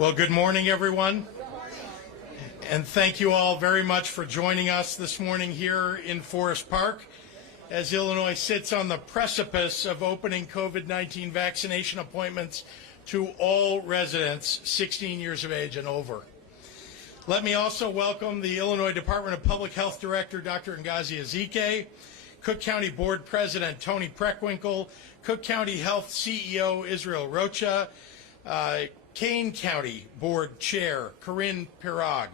Well, good morning, everyone. And thank you all very much for joining us this morning here in Forest Park as Illinois sits on the precipice of opening COVID-19 vaccination appointments to all residents 16 years of age and over. Let me also welcome the Illinois Department of Public Health Director, Dr. Ngozi Ezike, Cook County Board President Tony Preckwinkle, Cook County Health CEO Israel Rocha, Kane County Board Chair Corinne Pirog,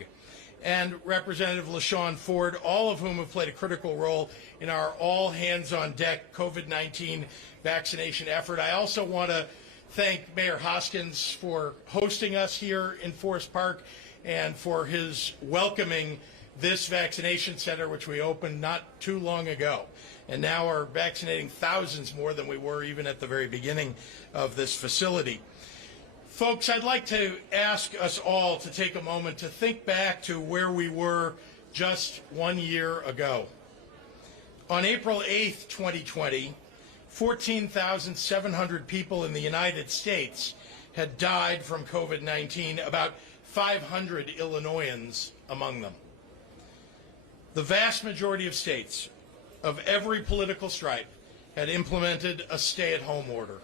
and Representative LaShawn Ford, all of whom have played a critical role in our all-hands-on-deck COVID-19 vaccination effort. I also want to thank Mayor Hoskins for hosting us here in Forest Park and for his welcoming this vaccination center, which we opened not too long ago, and now are vaccinating thousands more than we were even at the very beginning of this facility. Folks, I'd like to ask us all to take a moment to think back to where we were just 1 year ago. On April 8th, 2020, 14,700 people in the United States had died from COVID-19, about 500 Illinoisans among them. The vast majority of states of every political stripe had implemented a stay-at-home order.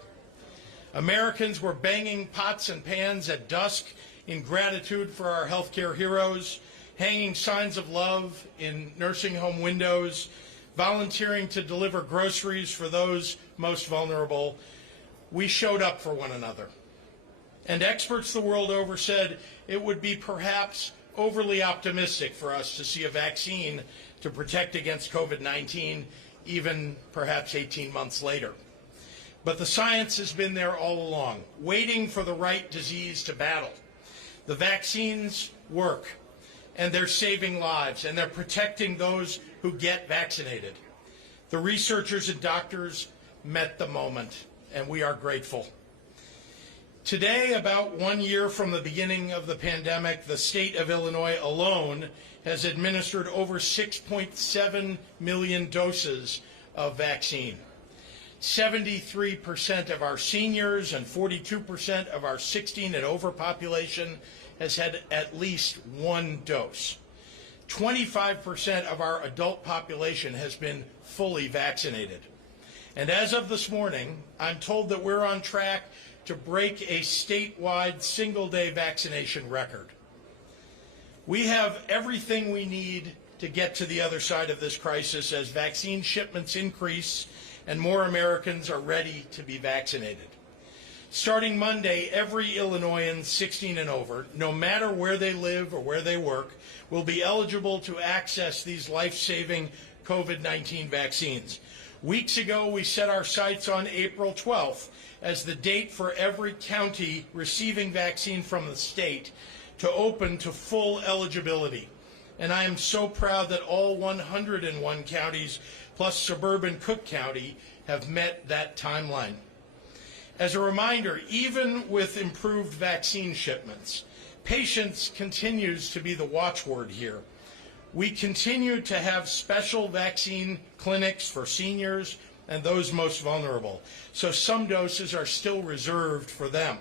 Americans were banging pots and pans at dusk in gratitude for our healthcare heroes, hanging signs of love in nursing home windows, volunteering to deliver groceries for those most vulnerable. We showed up for one another. And experts the world over said it would be perhaps overly optimistic for us to see a vaccine to protect against COVID-19 even perhaps 18 months later. But the science has been there all along, waiting for the right disease to battle. The vaccines work, and they're saving lives, and they're protecting those who get vaccinated. The researchers and doctors met the moment, and we are grateful. Today, about 1 year from the beginning of the pandemic, the state of Illinois alone has administered over 6.7 million doses of vaccine. 73% of our seniors and 42% of our 16 and over population has had at least one dose. 25% of our adult population has been fully vaccinated. And as of this morning, I'm told that we're on track to break a statewide single-day vaccination record. We have everything we need to get to the other side of this crisis as vaccine shipments increase and more Americans are ready to be vaccinated. Starting Monday, every Illinoisan 16 and over, no matter where they live or where they work, will be eligible to access these life-saving COVID-19 vaccines. Weeks ago, we set our sights on April 12th as the date for every county receiving vaccine from the state to open to full eligibility. And I am so proud that all 101 counties plus suburban Cook County have met that timeline. As a reminder, even with improved vaccine shipments, patience continues to be the watchword here. We continue to have special vaccine clinics for seniors and those most vulnerable, so some doses are still reserved for them.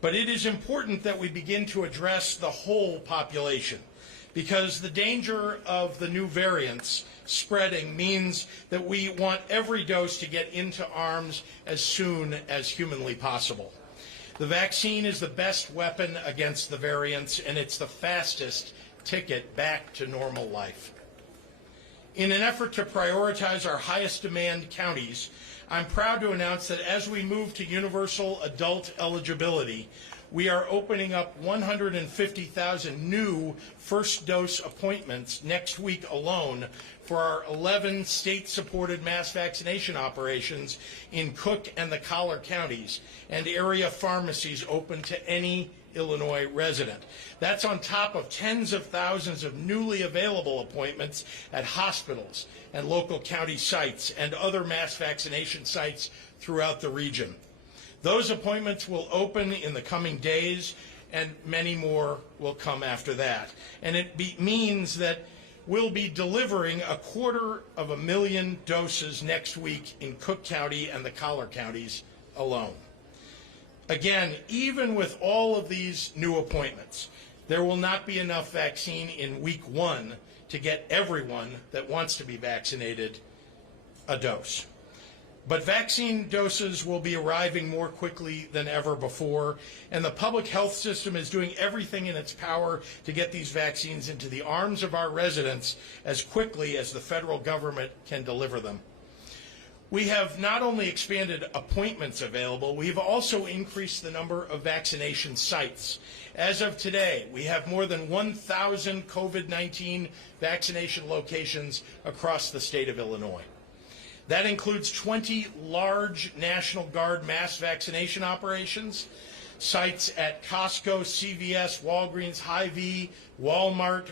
But it is important that we begin to address the whole population, because the danger of the new variants spreading means that we want every dose to get into arms as soon as humanly possible. The vaccine is the best weapon against the variants, and it's the fastest ticket back to normal life. In an effort to prioritize our highest demand counties, I'm proud to announce that as we move to universal adult eligibility, we are opening up 150,000 new first dose appointments next week alone for our 11 state-supported mass vaccination operations in Cook and the Collar counties, and area pharmacies open to any Illinois resident. That's on top of tens of thousands of newly available appointments at hospitals and local county sites and other mass vaccination sites throughout the region. Those appointments will open in the coming days, and many more will come after that. And it means that we'll be delivering 250,000 doses next week in Cook County and the Collar counties alone. Again, even with all of these new appointments, there will not be enough vaccine in week 1 to get everyone that wants to be vaccinated a dose. But vaccine doses will be arriving more quickly than ever before, and the public health system is doing everything in its power to get these vaccines into the arms of our residents as quickly as the federal government can deliver them. We have not only expanded appointments available, we've also increased the number of vaccination sites. As of today, we have more than 1,000 COVID-19 vaccination locations across the state of Illinois. That includes 20 large National Guard mass vaccination operations, sites at Costco, CVS, Walgreens, Hy-Vee, Walmart,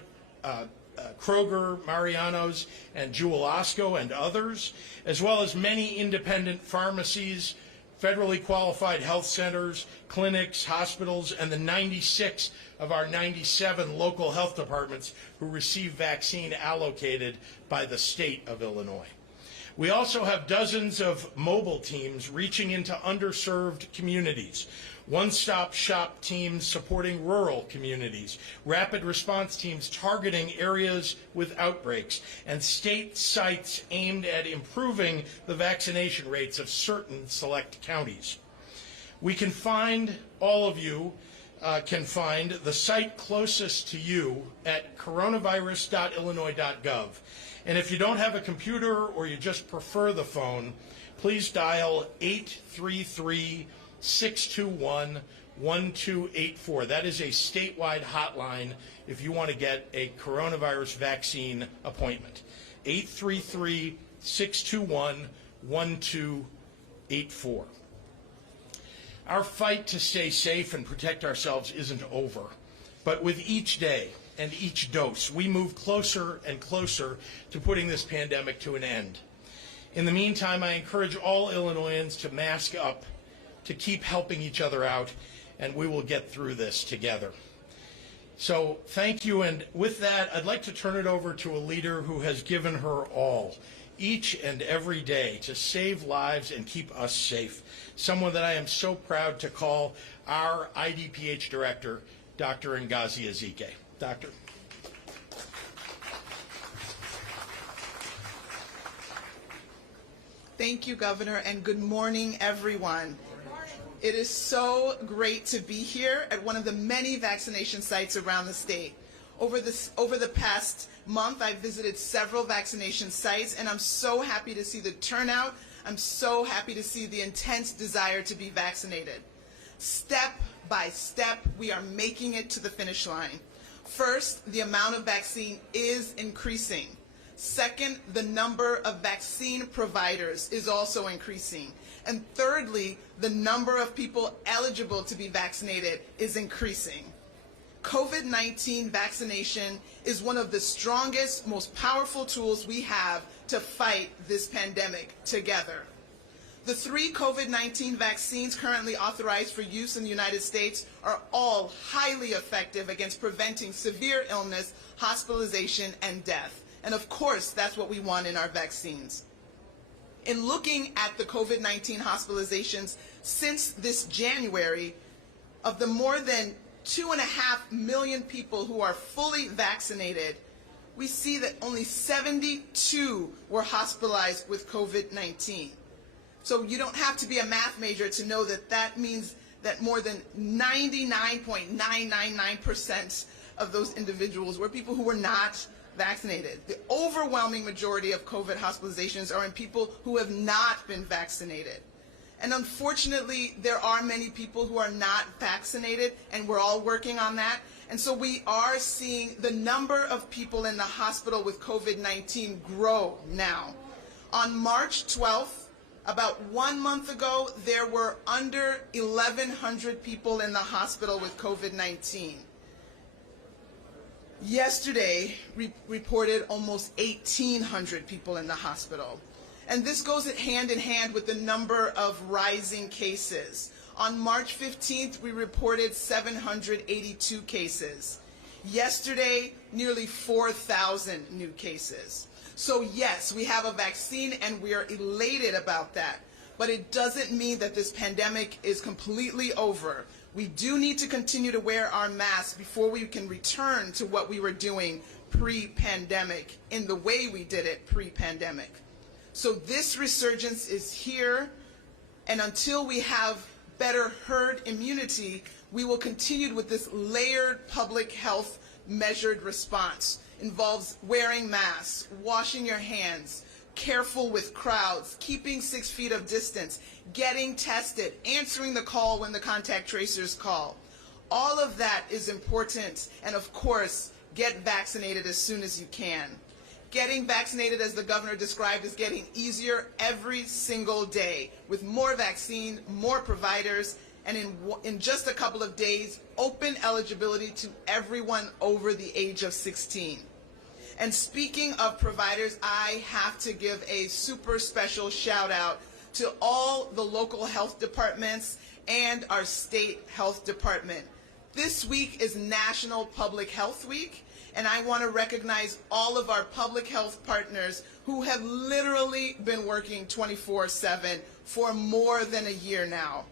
Kroger, Mariano's, and Jewel-Osco, and others, as well as many independent pharmacies, federally qualified health centers, clinics, hospitals, and the 96 of our 97 local health departments who receive vaccine allocated by the state of Illinois. We also have dozens of mobile teams reaching into underserved communities, one-stop shop teams supporting rural communities, rapid response teams targeting areas with outbreaks, and state sites aimed at improving the vaccination rates of certain select counties. We can find, all of you can find the site closest to you at coronavirus.illinois.gov. And if you don't have a computer or you just prefer the phone, please dial 833-621-1284. That is a statewide hotline if you want to get a coronavirus vaccine appointment. 833-621-1284. Our fight to stay safe and protect ourselves isn't over, but with each day and each dose, we move closer and closer to putting this pandemic to an end. In the meantime, I encourage all Illinoisans to mask up, to keep helping each other out, and we will get through this together. So thank you, and with that, I'd like to turn it over to a leader who has given her all, each and every day, to save lives and keep us safe. Someone that I am so proud to call our IDPH director, Dr. Ngozi Ezike. Doctor. Thank you, Governor, and good morning, everyone. Good morning. It is so great to be here at one of the many vaccination sites around the state. Over the past month, I've visited several vaccination sites, and I'm so happy to see the turnout. I'm so happy to see the intense desire to be vaccinated. Step by step, we are making it to the finish line. First, the amount of vaccine is increasing. Second, the number of vaccine providers is also increasing. And thirdly, the number of people eligible to be vaccinated is increasing. COVID-19 vaccination is one of the strongest, most powerful tools we have to fight this pandemic together. The 3 COVID-19 vaccines currently authorized for use in the United States are all highly effective against preventing severe illness, hospitalization, and death. And of course, that's what we want in our vaccines. In looking at the COVID-19 hospitalizations since this January, of the more than 2.5 million people who are fully vaccinated, we see that only 72 were hospitalized with COVID-19. So you don't have to be a math major to know that that means that more than 99.999% of those individuals were people who were not vaccinated. The overwhelming majority of COVID hospitalizations are in people who have not been vaccinated. And unfortunately, there are many people who are not vaccinated, and we're all working on that. And so we are seeing the number of people in the hospital with COVID-19 grow now. On March 12th, about 1 month ago, there were under 1,100 people in the hospital with COVID-19. Yesterday, reported almost 1,800 people in the hospital. And this goes hand in hand with the number of rising cases. On March 15th, we reported 782 cases. Yesterday, nearly 4,000 new cases. So yes, we have a vaccine and we are elated about that. but it doesn't mean that this pandemic is completely over. We do need to continue to wear our masks before we can return to what we were doing pre-pandemic, in the way we did it pre-pandemic. So this resurgence is here, and until we have better herd immunity, we will continue with this layered public health measured response. Involves wearing masks, washing your hands, careful with crowds, keeping 6 feet of distance, getting tested, answering the call when the contact tracers call. All of that is important, and of course, get vaccinated as soon as you can. Getting vaccinated, as the governor described, is getting easier every single day, with more vaccine, more providers, and in just a couple of days, open eligibility to everyone over the age of 16. And speaking of providers, I have to give a super special shout out to all the local health departments and our state health department. This week is National Public Health Week, and I want to recognize all of our public health partners who have literally been working 24/7 for more than a year now.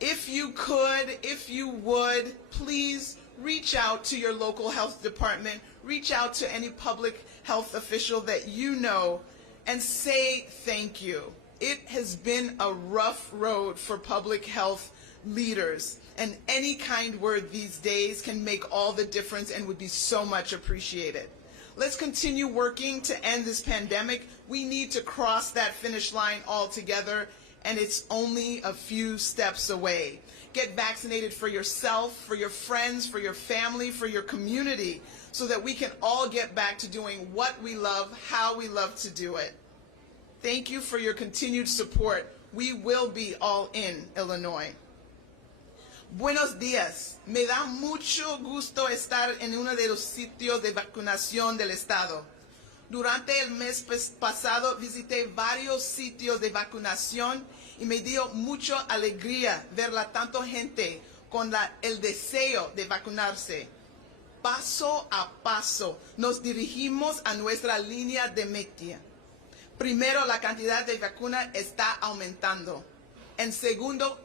If you could, if you would, please reach out to your local health department, reach out to any public health official that you know, and say thank you. It has been a rough road for public health leaders, and any kind word these days can make all the difference and would be so much appreciated. Let's continue working to end this pandemic. We need to cross that finish line altogether, and it's only a few steps away. Get vaccinated for yourself, for your friends, for your family, for your community, so that we can all get back to doing what we love, how we love to do it. Thank you for your continued support. We will be all in Illinois. Buenos días. Me da mucho gusto estar en uno de los sitios de vacunación del estado. Durante el mes pasado visité varios sitios de vacunación y me dio mucha alegría ver a tanta gente con el deseo de vacunarse. Paso a paso nos dirigimos a nuestra línea de meta. Primero, la cantidad de vacunas está aumentando. En segundo,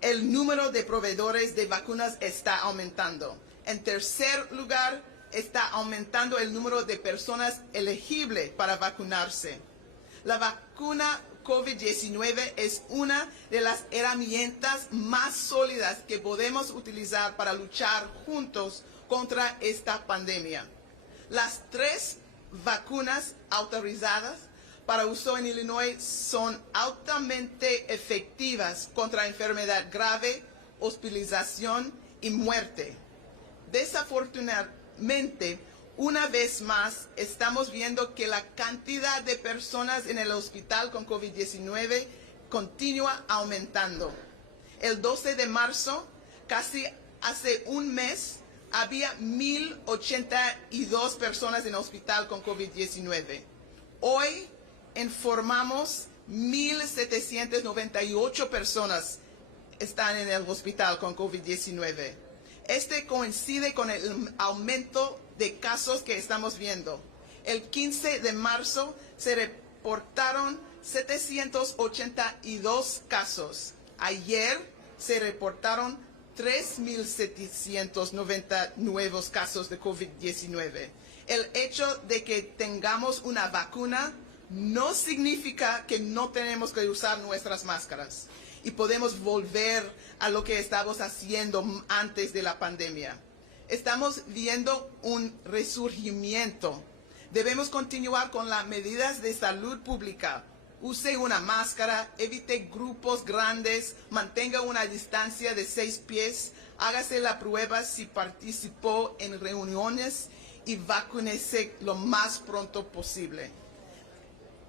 el número de proveedores de vacunas está aumentando. En tercer lugar, está aumentando el número de personas elegibles para vacunarse. La vacuna COVID-19 es una de las herramientas más sólidas que podemos utilizar para luchar juntos contra esta pandemia. Las 3 vacunas autorizadas para uso en Illinois son altamente efectivas contra enfermedad grave, hospitalización y muerte. Desafortunadamente, una vez más, estamos viendo que la cantidad de personas en el hospital con COVID-19 continúa aumentando. El 12 de marzo, casi hace un mes, había 1,082 personas en el hospital con COVID-19. Hoy informamos 1,798 personas están en el hospital con COVID-19. Este coincide con el aumento de casos que estamos viendo. El 15 de marzo se reportaron 782 casos. Ayer se reportaron 3,790 nuevos casos de COVID-19. El hecho de que tengamos una vacuna no significa que no tenemos que usar nuestras máscaras y podemos volver a lo que estábamos haciendo antes de la pandemia. Estamos viendo un resurgimiento. Debemos continuar con las medidas de salud pública. Use una máscara, evite grupos grandes, mantenga una distancia de 6 pies, hágase la prueba si participó en reuniones y vacúnese lo más pronto posible.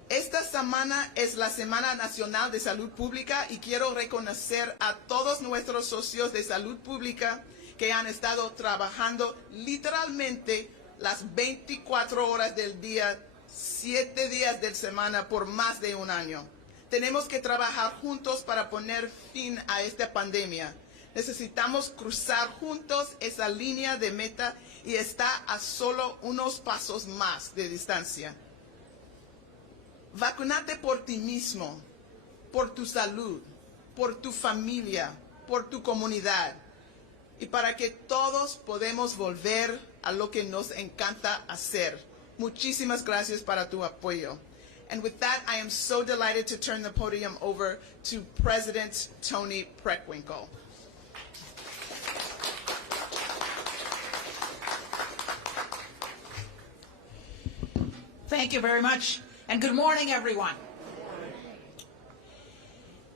Esta semana es la Semana Nacional de Salud Pública y quiero reconocer a todos nuestros socios de salud pública que han estado trabajando literalmente las 24 horas del día, 7 días de semana por más de un año. Tenemos que trabajar juntos para poner fin a esta pandemia. Necesitamos cruzar juntos esa línea de meta y está a solo unos pasos más de distancia. Vacunate por ti mismo, por tu salud, por tu familia, por tu comunidad y para que todos podamos volver a lo que nos encanta hacer. Muchísimas gracias para tu apoyo. And with that, I am so delighted to turn the podium over to President Tony Preckwinkle. Thank you very much, and good morning, everyone.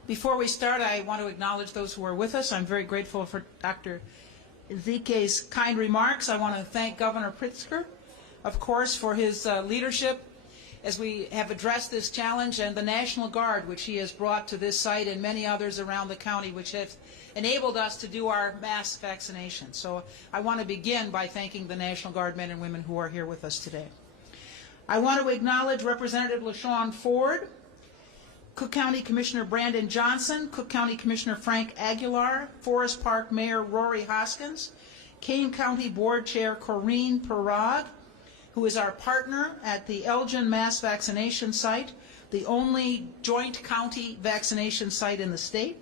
Before we start, I want to acknowledge those who are with us. I'm very grateful for Dr. Zike's kind remarks. I want to thank Governor Pritzker, of course, for his leadership as we have addressed this challenge, and the National Guard, which he has brought to this site, and many others around the county, which have enabled us to do our mass vaccination. So I want to begin by thanking the National Guard men and women who are here with us today. I want to acknowledge Representative LaShawn Ford, Cook County Commissioner Brandon Johnson, Cook County Commissioner Frank Aguilar, Forest Park Mayor Rory Hoskins, Kane County Board Chair Corinne Perrag, who is our partner at the Elgin Mass Vaccination Site, the only joint county vaccination site in the state,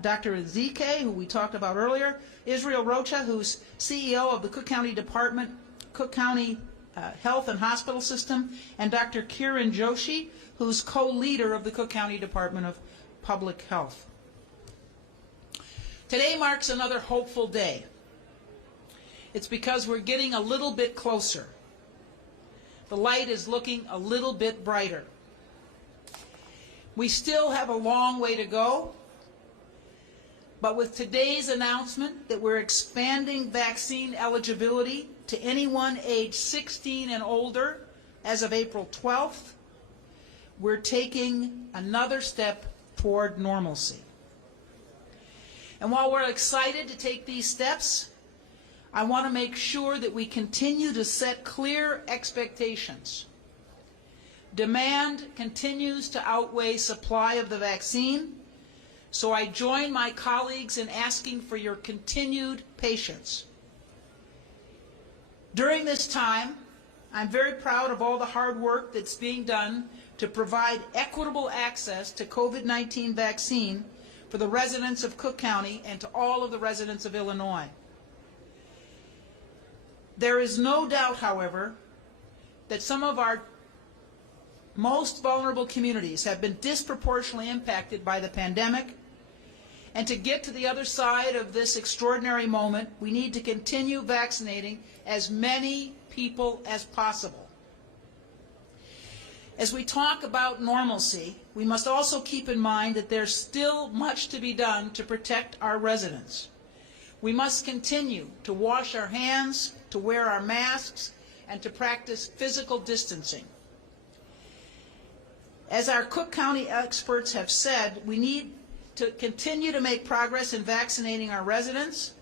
Dr. Zike, who we talked about earlier, Israel Rocha, who's CEO of the Cook County Department, Cook County Health and Hospital System, and Dr. Kiran Joshi, who's co-leader of the Cook County Department of Public Health. Today marks another hopeful day. It's because we're getting a little bit closer. The light is looking a little bit brighter. We still have a long way to go, but with today's announcement that we're expanding vaccine eligibility to anyone age 16 and older as of April 12th, we're taking another step toward normalcy. And while we're excited to take these steps, I want to make sure that we continue to set clear expectations. Demand continues to outweigh supply of the vaccine, so I join my colleagues in asking for your continued patience. During this time, I'm very proud of all the hard work that's being done to provide equitable access to COVID-19 vaccine for the residents of Cook County and to all of the residents of Illinois. There is no doubt, however, that some of our most vulnerable communities have been disproportionately impacted by the pandemic, and to get to the other side of this extraordinary moment, we need to continue vaccinating as many people as possible. As we talk about normalcy, we must also keep in mind that there's still much to be done to protect our residents. We must continue to wash our hands, to wear our masks, and to practice physical distancing. As our Cook County experts have said, we need to continue to make progress in vaccinating our residents,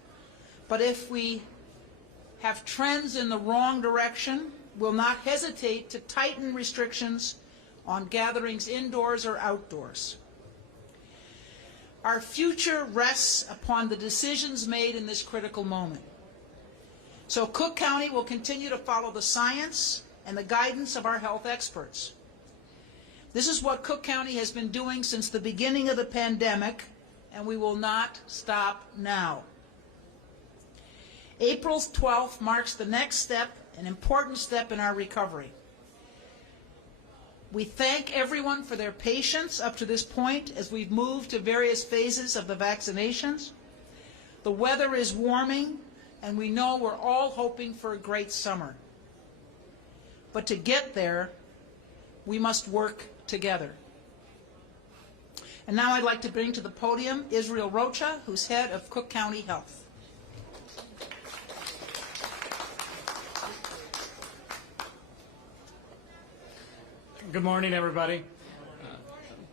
but if we have trends in the wrong direction, we'll not hesitate to tighten restrictions on gatherings indoors or outdoors. Our future rests upon the decisions made in this critical moment. So Cook County will continue to follow the science and the guidance of our health experts. This is what Cook County has been doing since the beginning of the pandemic, and we will not stop now. April 12th marks the next step, an important step in our recovery. We thank everyone for their patience up to this point as we've moved to various phases of the vaccinations. The weather is warming, and we know we're all hoping for a great summer. But to get there, we must work together. And now I'd like to bring to the podium Israel Rocha, who's head of Cook County Health. Good morning, everybody.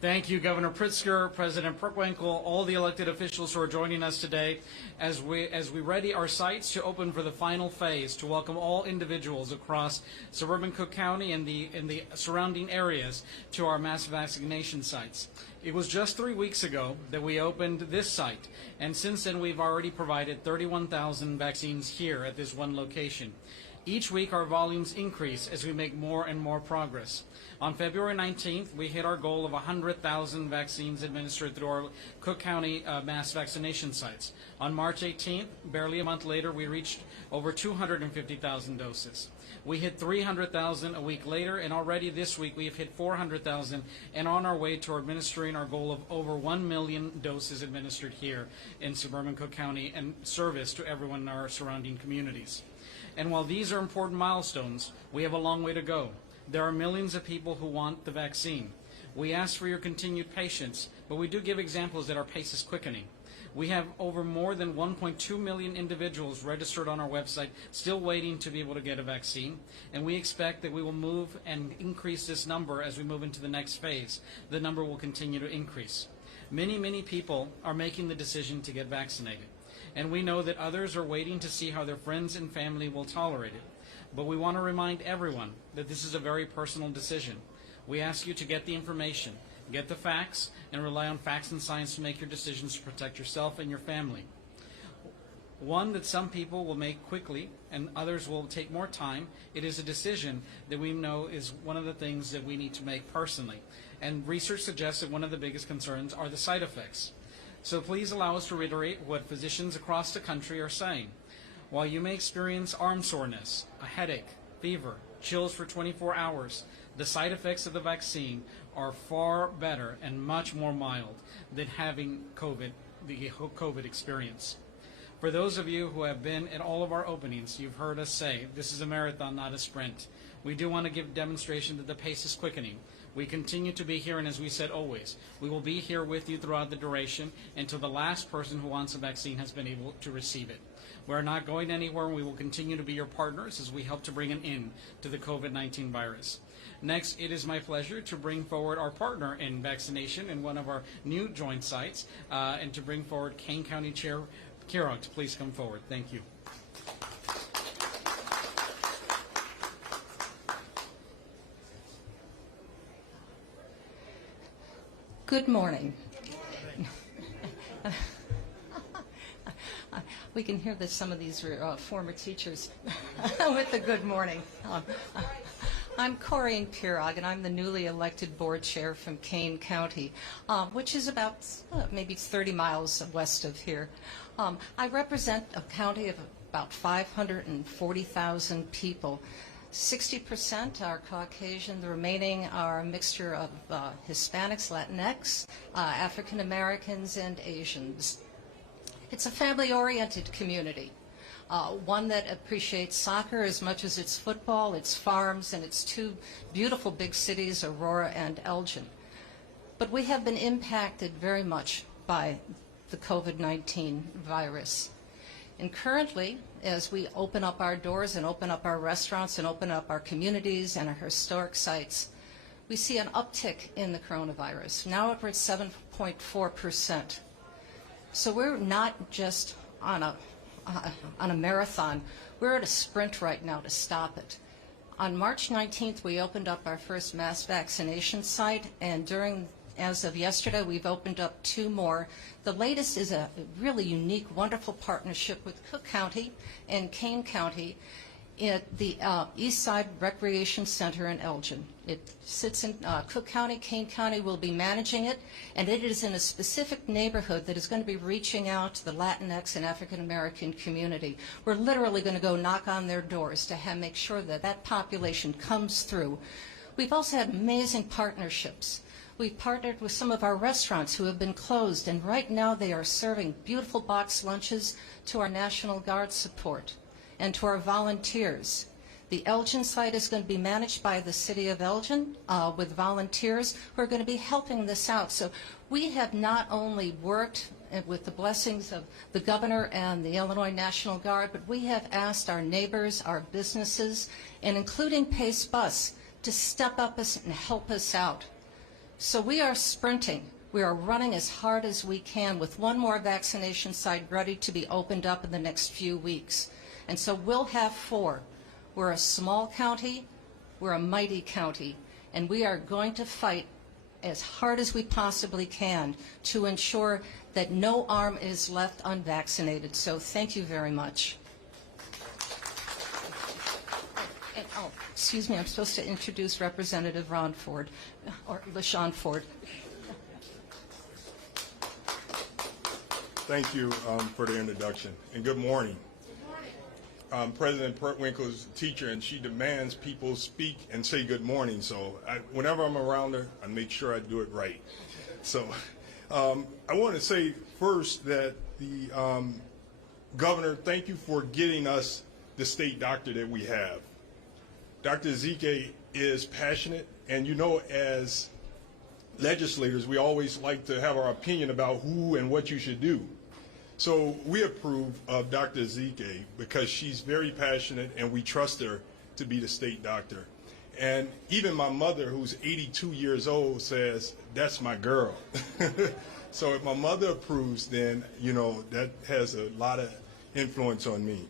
Thank you, Governor Pritzker, President Preckwinkle, all the elected officials who are joining us today as we ready our sites to open for the final phase to welcome all individuals across suburban Cook County and the surrounding areas to our mass vaccination sites. It was just 3 weeks ago that we opened this site, and since then we've already provided 31,000 vaccines here at this one location. Each week our volumes increase as we make more and more progress. On February 19th, we hit our goal of 100,000 vaccines administered through our Cook County mass vaccination sites. On March 18th, barely a month later, we reached over 250,000 doses. We hit 300,000 a week later, and already this week we have hit 400,000 and on our way to administering our goal of over 1 million doses administered here in suburban Cook County and service to everyone in our surrounding communities. And while these are important milestones, we have a long way to go. There are millions of people who want the vaccine. We ask for your continued patience, but we do give examples that our pace is quickening. We have over more than 1.2 million individuals registered on our website still waiting to be able to get a vaccine, and we expect that we will move and increase this number as we move into the next phase. The number will continue to increase. Many people are making the decision to get vaccinated, and we know that others are waiting to see how their friends and family will tolerate it. But we want to remind everyone that this is a very personal decision. We ask you to get the information, get the facts, and rely on facts and science to make your decisions to protect yourself and your family. One that some people will make quickly and others will take more time. It is a decision that we know is one of the things that we need to make personally. And research suggests that one of the biggest concerns are the side effects. So please allow us to reiterate what physicians across the country are saying. While you may experience arm soreness, a headache, fever, chills for 24 hours, the side effects of the vaccine are far better and much more mild than having the COVID experience. For those of you who have been at all of our openings, you've heard us say this is a marathon, not a sprint. We do want to give demonstration that the pace is quickening. We continue to be here, and as we said always, we will be here with you throughout the duration until the last person who wants a vaccine has been able to receive it. We're not going anywhere, and we will continue to be your partners as we help to bring an end to the COVID-19 virus. Next, it is my pleasure to bring forward our partner in vaccination in one of our new joint sites, and to bring forward Kane County Chair Kirog to please come forward. Thank you. Good morning. We can hear that some of these are former teachers with the good morning. I'm Corinne Pirog, and I'm the newly elected board chair from Kane County, which is about maybe 30 miles west of here. I represent a county of about 540,000 people. 60% are Caucasian, the remaining are a mixture of Hispanics, Latinx, African Americans, and Asians. It's a family-oriented community, one that appreciates soccer as much as its football, its farms, and its two beautiful big cities, Aurora and Elgin. But we have been impacted very much by the COVID-19 virus. And currently, as we open up our doors and open up our restaurants and open up our communities and our historic sites, we see an uptick in the coronavirus. Now we're at 7.4%. So we're not just on a marathon. We're at a sprint right now to stop it. On March 19th, we opened up our first mass vaccination site, and as of yesterday, we've opened up 2 more. The latest is a really unique, wonderful partnership with Cook County and Kane County at the East Side Recreation Center in Elgin. It sits in Cook County. Kane County will be managing it, and it is in a specific neighborhood that is going to be reaching out to the Latinx and African American community. We're literally going to go knock on their doors to make sure that that population comes through. We've also had amazing partnerships. We've partnered with some of our restaurants who have been closed, and right now they are serving beautiful box lunches to our National Guard support and to our volunteers. The Elgin site is going to be managed by the City of Elgin with volunteers who are going to be helping this out. So we have not only worked with the blessings of the governor and the Illinois National Guard, but we have asked our neighbors, our businesses, and including Pace Bus, to step up and help us out. So we are sprinting. We are running as hard as we can with one more vaccination site ready to be opened up in the next few weeks. And so we'll have 4. We're a small county, we're a mighty county, and we are going to fight as hard as we possibly can to ensure that no arm is left unvaccinated. So thank you very much. And, oh, excuse me, I'm supposed to introduce Representative Ron Ford, or LaShawn Ford. Thank you for the introduction, and good morning. President Pertwinkle's a teacher, and she demands people speak and say good morning. So whenever I'm around her, I make sure I do it right. So I want to say first that the Governor, thank you for getting us the state doctor that we have. Dr. Ezike is passionate, and you know, as legislators, we always like to have our opinion about who and what you should do. So we approve of Dr. Ezike because she's very passionate and we trust her to be the state doctor. And even my mother, who's 82 years old, says, that's my girl. So if my mother approves, then, you know, that has a lot of influence on me.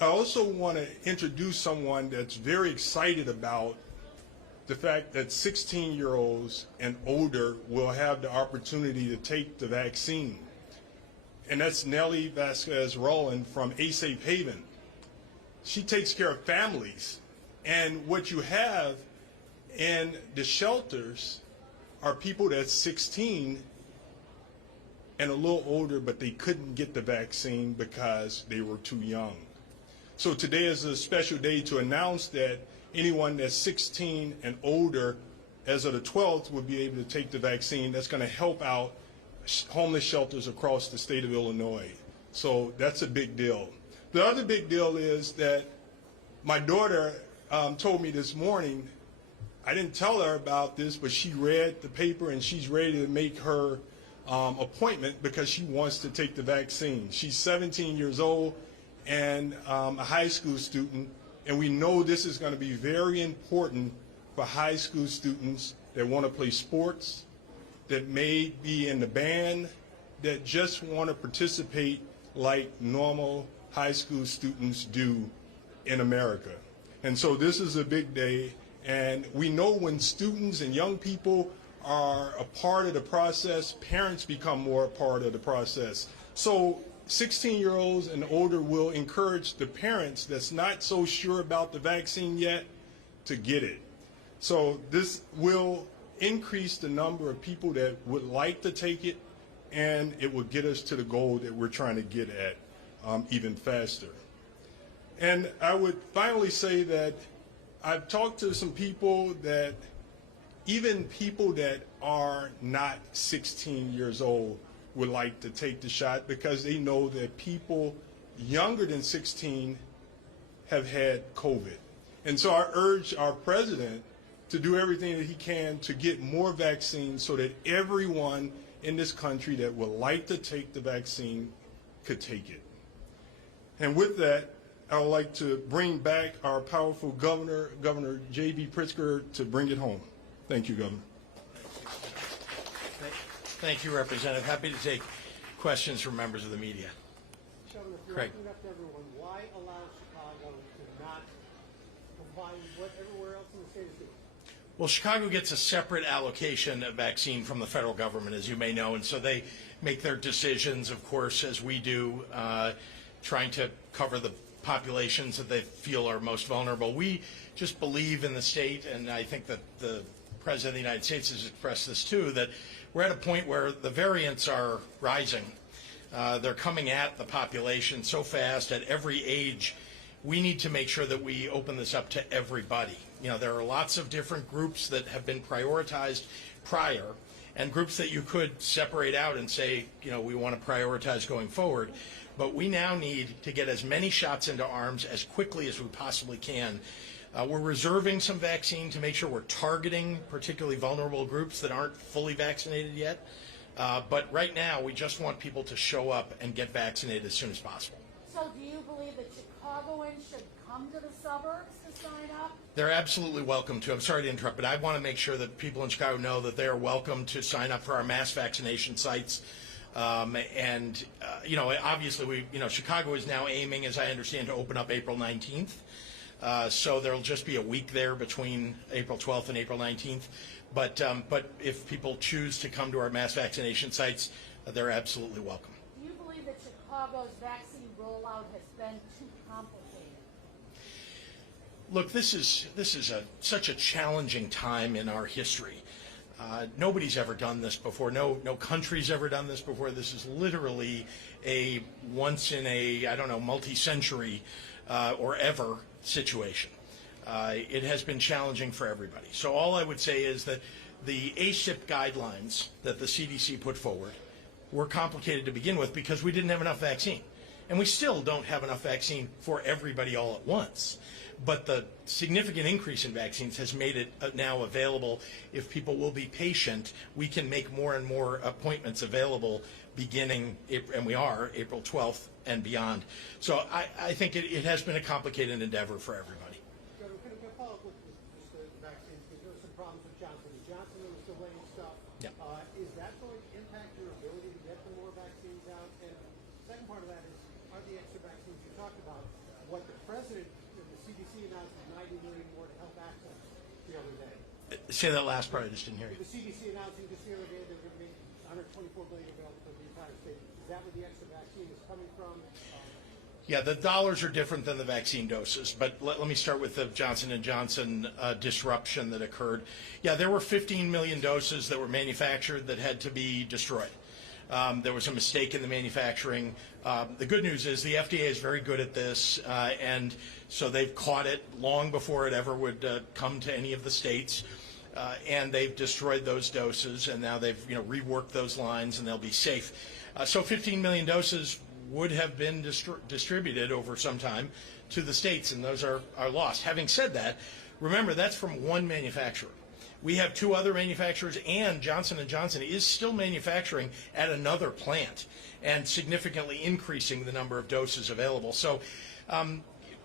I also want to introduce someone that's very excited about the fact that 16-year-olds and older will have the opportunity to take the vaccine. And that's Nellie Vasquez-Rowland from A-Safe Haven. She takes care of families. And what you have in the shelters are people that's 16 and a little older, but they couldn't get the vaccine because they were too young. So today is a special day to announce that anyone that's 16 and older as of the 12th will be able to take the vaccine. That's going to help out homeless shelters across the state of Illinois. So that's a big deal. The other big deal is that my daughter told me this morning, I didn't tell her about this, but she read the paper and she's ready to make her appointment because she wants to take the vaccine. She's 17 years old and a high school student, and we know this is going to be very important for high school students that want to play sports, that may be in the band, that just want to participate like normal high school students do in America. And so this is a big day, and we know when students and young people are a part of the process, parents become more a part of the process. So 16-year-olds and older will encourage the parents that's not so sure about the vaccine yet to get it. So this will increase the number of people that would like to take it, and it will get us to the goal that we're trying to get at even faster. And I would finally say that I've talked to some people that even people that are not 16 years old would like to take the shot because they know that people younger than 16 have had COVID. And so I urge our president to do everything that he can to get more vaccines so that everyone in this country that would like to take the vaccine could take it. And with that, I would like to bring back our powerful governor, Governor J.B. Pritzker, to bring it home. Thank you, Governor. Thank you, Representative. Happy to take questions from members of the media. Governor, if you're Craig. opening up to everyone, why allow Chicago to not comply with what everywhere else in the state is doing? Well, Chicago gets a separate allocation of vaccine from the federal government, as you may know, and so they make their decisions, of course, as we do, trying to cover the populations that they feel are most vulnerable. We just believe in the state, and I think that the President of the United States has expressed this too, that we're at a point where the variants are rising. They're coming at the population so fast at every age. We need to make sure that we open this up to everybody. You know, there are lots of different groups that have been prioritized prior and groups that you could separate out and say, you know, we want to prioritize going forward. But we now need to get as many shots into arms as quickly as we possibly can. We're reserving some vaccine to make sure we're targeting particularly vulnerable groups that aren't fully vaccinated yet. But right now, we just want people to show up and get vaccinated as soon as possible. So do you believe that Chicagoans should come to the suburbs to sign up? They're absolutely welcome to. I'm sorry to interrupt, but I want to make sure that people in Chicago know that they are welcome to sign up for our mass vaccination sites. You know, obviously, Chicago is now aiming, as I understand, to open up April 19th. So there'll just be a week there between April 12th and April 19th. But if people choose to come to our mass vaccination sites, they're absolutely welcome. Do you believe that Chicago's vaccine rollout has been too complicated? Look, this is such a challenging time in our history. Nobody's ever done this before. No country's ever done this before. This is literally a once in a, I don't know, multi-century or ever situation. It has been challenging for everybody. So all I would say is that the ACIP guidelines that the CDC put forward were complicated to begin with because we didn't have enough vaccine. And we still don't have enough vaccine for everybody all at once. But the significant increase in vaccines has made it now available. If people will be patient, we can make more and more appointments available beginning, and we are, April 12th and beyond. So I think it has been a complicated endeavor for everybody. Governor, can I follow up with just the vaccines? Because there were some problems with Johnson & Johnson that was delaying stuff. Yeah. Is that going to impact your ability to get the more vaccines out? And the second part of that is, are the extra vaccines you talked about, what the president and the CDC announced was 90 million more to help access the other day? Say that last part, I just didn't hear you. The CDC announcing just the other day they're going to make 124 billion available to the entire state. Is that where the extra vaccine is coming from? Yeah, the dollars are different than the vaccine doses, but let me start with the Johnson & Johnson disruption that occurred. Yeah, there were 15 million doses that were manufactured that had to be destroyed. There was a mistake in the manufacturing. The good news is the FDA is very good at this, and so they've caught it long before it ever would come to any of the states. And they've destroyed those doses, and now they've reworked those lines, and they'll be safe. So 15 million doses would have been distributed over some time to the states, and those are lost. Having said that, remember that's from one manufacturer. We have two other manufacturers, and Johnson & Johnson is still manufacturing at another plant and significantly increasing the number of doses available. So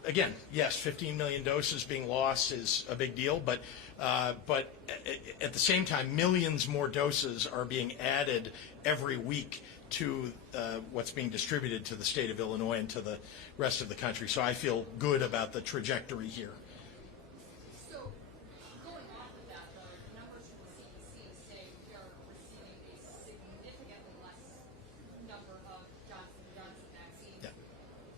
again, yes, 15 million doses being lost is a big deal, but at the same time, millions more doses are being added every week to what's being distributed to the state of Illinois and to the rest of the country. So I feel good about the trajectory here. So going off of that, the numbers from the CDC say we are receiving a significantly less number of Johnson & Johnson vaccines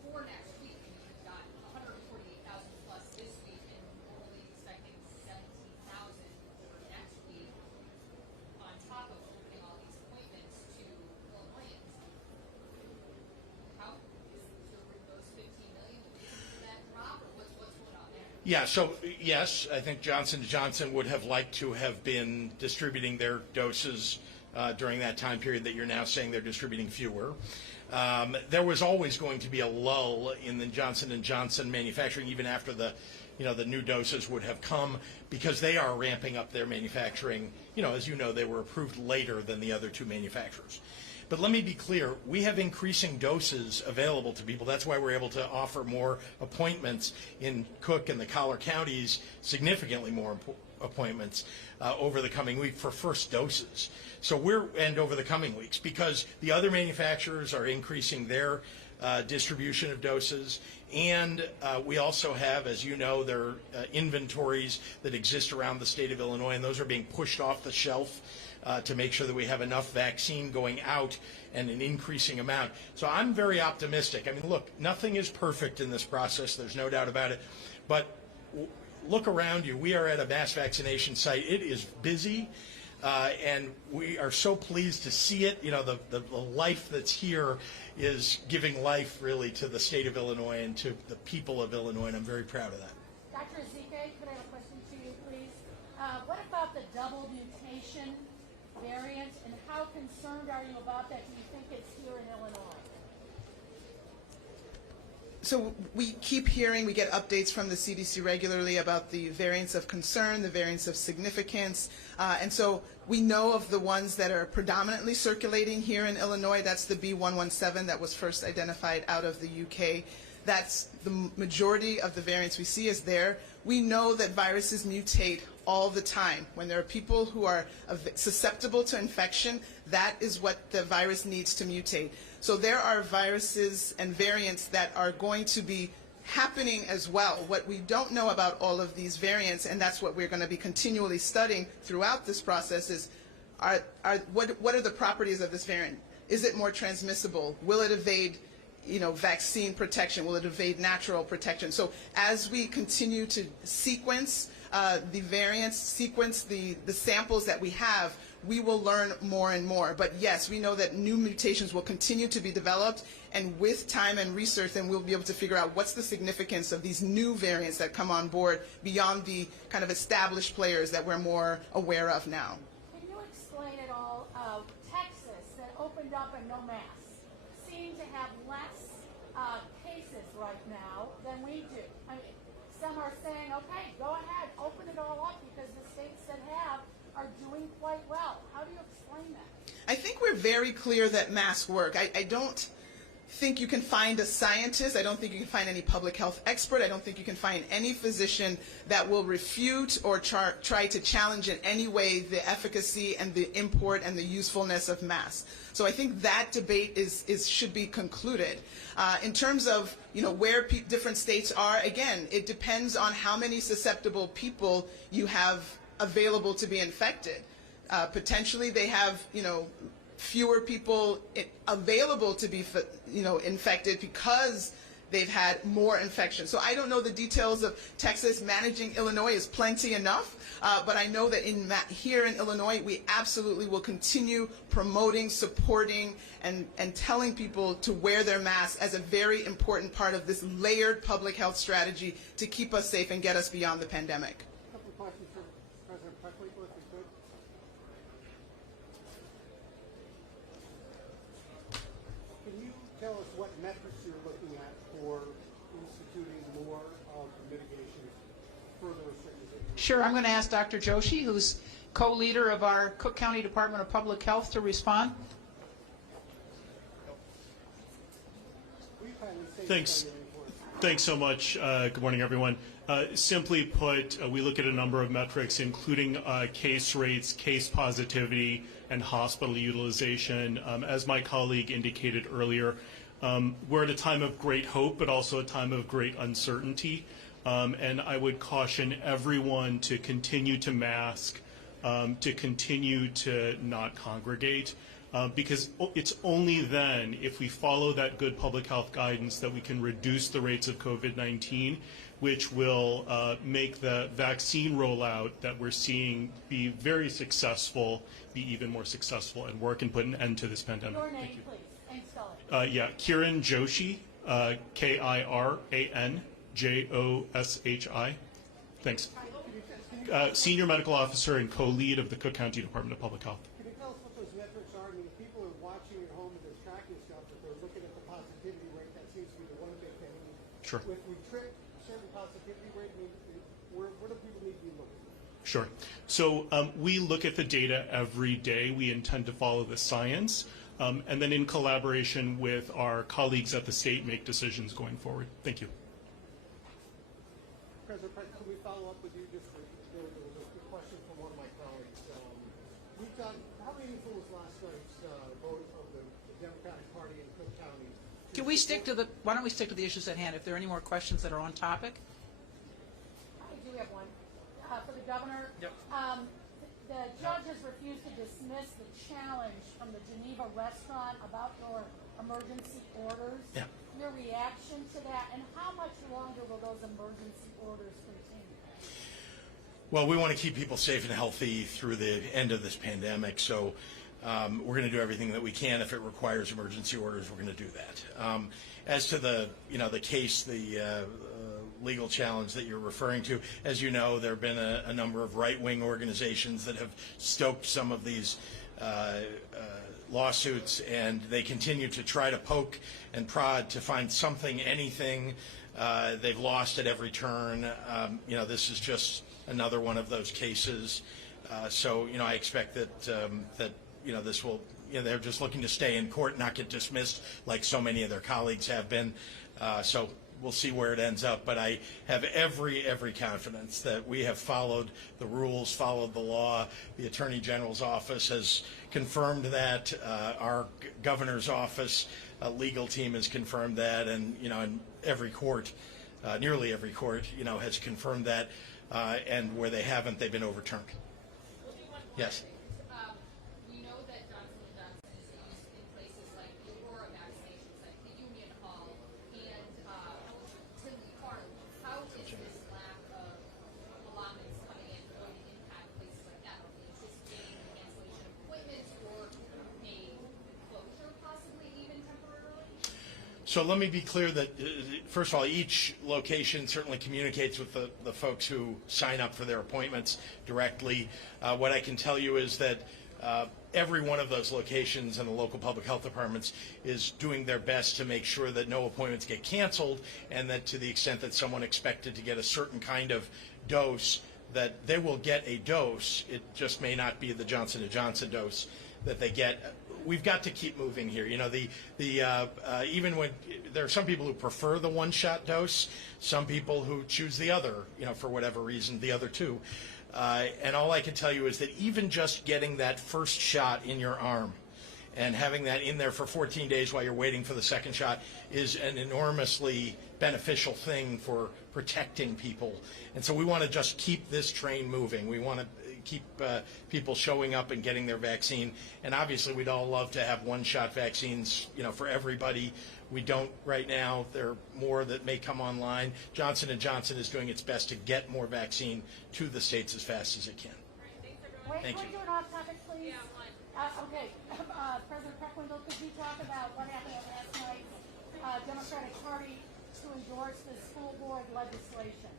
for next week. And you've got 148,000 plus this week, and we're only expecting 17,000 for next week on top of opening all these appointments to Illinoisans. How is those 15 million for that drop, or what's going on there? Yeah, so yes, I think Johnson & Johnson would have liked to have been distributing their doses during that time period that you're now saying they're distributing fewer. There was always going to be a lull in the Johnson & Johnson manufacturing even after the new doses would have come, because they are ramping up their manufacturing. As you know, they were approved later than the other two manufacturers. But let me be clear, we have increasing doses available to people. That's why we're able to offer more appointments in Cook and the Collar counties, significantly more appointments over the coming week for first doses. And over the coming weeks, because the other manufacturers are increasing their distribution of doses. And we also have, as you know, there are inventories that exist around the state of Illinois, and those are being pushed off the shelf to make sure that we have enough vaccine going out and an increasing amount. So I'm very optimistic. I mean, look, nothing is perfect in this process. There's no doubt about it. But look around you. We are at a mass vaccination site. It is busy, and we are so pleased to see it. The life that's here is giving life, really, to the state of Illinois and to the people of Illinois, and I'm very proud of that. Dr. Ezike, could I have a question to you, please? What about the double mutation variant, and how concerned are you about that? Do you think it's here in Illinois? So we keep hearing, we get updates from the CDC regularly about the variants of concern, the variants of significance, and so we know of the ones that are predominantly circulating here in Illinois. That's the B.1.1.7 that was first identified out of the UK. That's the majority of the variants we see is there. We know that viruses mutate all the time. When there are people who are susceptible to infection, that is what the virus needs to mutate. So there are viruses and variants that are going to be happening as well. What we don't know about all of these variants, and that's what we're going to be continually studying throughout this process, is what are the properties of this variant? Is it more transmissible? Will it evade vaccine protection? Will it evade natural protection? So as we continue to sequence the variants, sequence the samples that we have, we will learn more and more. But yes, we know that new mutations will continue to be developed, and with time and research, then we'll be able to figure out what's the significance of these new variants that come on board beyond the kind of established players that we're more aware of now. Can you explain at all, Texas, that opened up and no masks, seem to have less cases right now than we do? I mean, some are saying, okay, go ahead, open it all up, because the states that have are doing quite well. How do you explain that? I think we're very clear that masks work. I don't think you can find a scientist, I don't think you can find any public health expert, I don't think you can find any physician that will refute or try to challenge in any way the efficacy and the import and the usefulness of masks. So I think that debate should be concluded. In terms of where different states are, again, it depends on how many susceptible people you have available to be infected. Potentially they have fewer people available to be infected because they've had more infection. So I don't know the details of Texas. Managing Illinois is plenty enough, but I know that here in Illinois we absolutely will continue promoting, supporting, and telling people to wear their masks as a very important part of this layered public health strategy to keep us safe and get us beyond the pandemic. A couple of questions for President Preckwinkle, if you could. Can you tell us what metrics you're looking at for instituting more of the mitigation, further restrictions? Sure, I'm going to ask Dr. Joshi, who's co-leader of our Cook County Department of Public Health, to respond. Thanks so much. Good morning, everyone. Simply put, we look at a number of metrics, including case rates, case positivity, and hospital utilization. As my colleague indicated earlier, we're at a time of great hope, but also a time of great uncertainty. And I would caution everyone to continue to mask, to continue to not congregate. Because it's only then, if we follow that good public health guidance, that we can reduce the rates of COVID-19, which will make the vaccine rollout that we're seeing be very successful, be even more successful, and work and put an end to this pandemic. Your name, Thank you. please, and spell it. Yeah, Kiran Joshi, Kiran-Joshi. Thanks. Senior Medical Officer and co-lead of the Cook County Department of Public Health. Can you tell us what those metrics are? I mean, if people are watching at home and they're tracking stuff, if they're looking at the positivity rate, that seems to be the one big thing. Sure. If we trick certain positivity rate, I mean, where do people need to be looking? Sure. So we look at the data every day. We intend to follow the science, and then in collaboration with our colleagues at the state, make decisions going forward. Thank you. President Pritzker, can we follow up with you? There was a question from one of my colleagues. How meaningful was last night's vote of the Democratic Party in Cook County? Can we why don't we stick to the issues at hand? If there are any more questions that are on topic? I do have one. For the governor. Yep. The judge has refused to dismiss the challenge from the Geneva restaurant about your emergency orders. Yeah. Your reaction to that, and how much longer will those emergency orders continue? Well, we want to keep people safe and healthy through the end of this pandemic, so we're going to do everything that we can. If it requires emergency orders, we're going to do that. As to the case, the legal challenge that you're referring to, as you know, there have been a number of right-wing organizations that have stoked some of these lawsuits, and they continue to try to poke and prod to find something, anything. They've lost at every turn. This is just another one of those cases. So I expect that this will. They're just looking to stay in court, not get dismissed like so many of their colleagues have been. So we'll see where it ends up. But I have every confidence that we have followed the rules, followed the law. The Attorney General's office has confirmed that. Our governor's office legal team has confirmed that, and in every court nearly every court, has confirmed that, and where they haven't, they've been overturned. Yes. We know that Johnson & Johnson is used in places like the Aurora vaccination site, the Union Hall, and Tinley Farm. How is this lack of allotments coming in going to impact places like that? Are we anticipating a cancellation of appointments or a closure possibly even temporarily? So let me be clear that, first of all, each location certainly communicates with the folks who sign up for their appointments directly. What I can tell you is that every one of those locations and the local public health departments is doing their best to make sure that no appointments get canceled, and that to the extent that someone expected to get a certain kind of dose, that they will get a dose. It just may not be the Johnson & Johnson dose that they get. We've got to keep moving here. Even when there are some people who prefer the one-shot dose, some people who choose the other, for whatever reason, the other two. And all I can tell you is that even just getting that first shot in your arm and having that in there for 14 days while you're waiting for the second shot is an enormously beneficial thing for protecting people. And so we want to just keep this train moving. We want to keep people showing up and getting their vaccine. And obviously we'd all love to have one-shot vaccines, for everybody. We don't right now. There are more that may come online. Johnson & Johnson is doing its best to get more vaccine to the states as fast as it can. Thank you. Can we do an off-topic, please? Okay. President Preckwinkle, could you talk about what happened at last night's Democratic Party to endorse the school board legislation?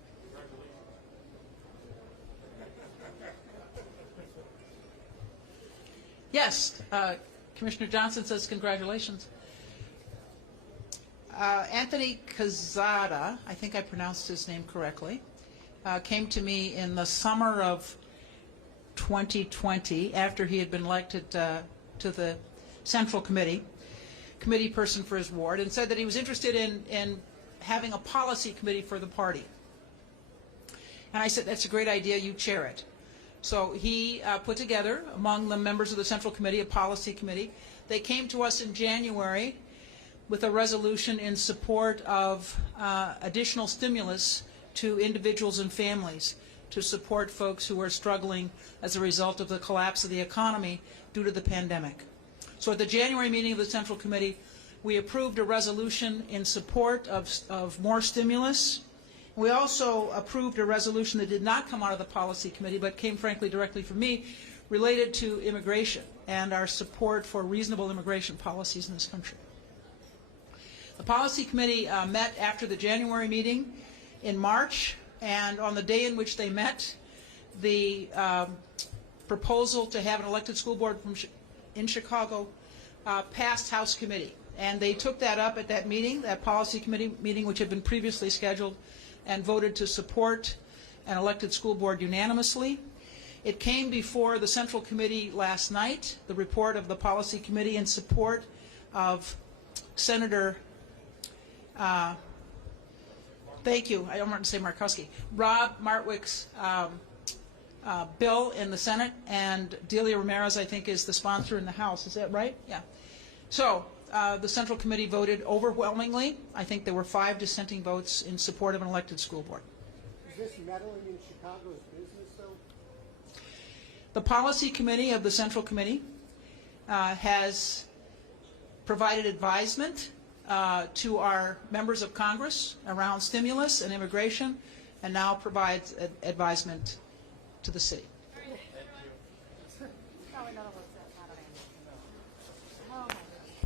Yes, Commissioner Johnson says congratulations. Anthony Cazada, I think I pronounced his name correctly, came to me in the summer of 2020 after he had been elected to the Central Committee person for his ward, and said that he was interested in having a policy committee for the party. And I said, that's a great idea, you chair it. So he put together, among the members of the Central Committee, a policy committee. They came to us in January with a resolution in support of additional stimulus to individuals and families to support folks who are struggling as a result of the collapse of the economy due to the pandemic. So at the January meeting of the Central Committee, we approved a resolution in support of more stimulus. We also approved a resolution that did not come out of the policy committee but came frankly directly from me, related to immigration and our support for reasonable immigration policies in this country. The policy committee met after the January meeting in March, and on the day in which they met, the proposal to have an elected school board in Chicago passed House committee. And they took that up at that meeting, that policy committee meeting, which had been previously scheduled, and voted to support an elected school board unanimously. It came before the Central Committee last night, the report of the policy committee in support of Senator, thank you, I don't want to say Markowski, Rob Martwick's bill in the Senate, and Delia Ramirez, I think, is the sponsor in the House. Is that right? Yeah. So the Central Committee voted overwhelmingly. I think there were 5 dissenting votes in support of an elected school board. Is this meddling in Chicago's business, though? The policy committee of the Central Committee has provided advisement to our members of Congress around stimulus and immigration, and now provides advisement to the city.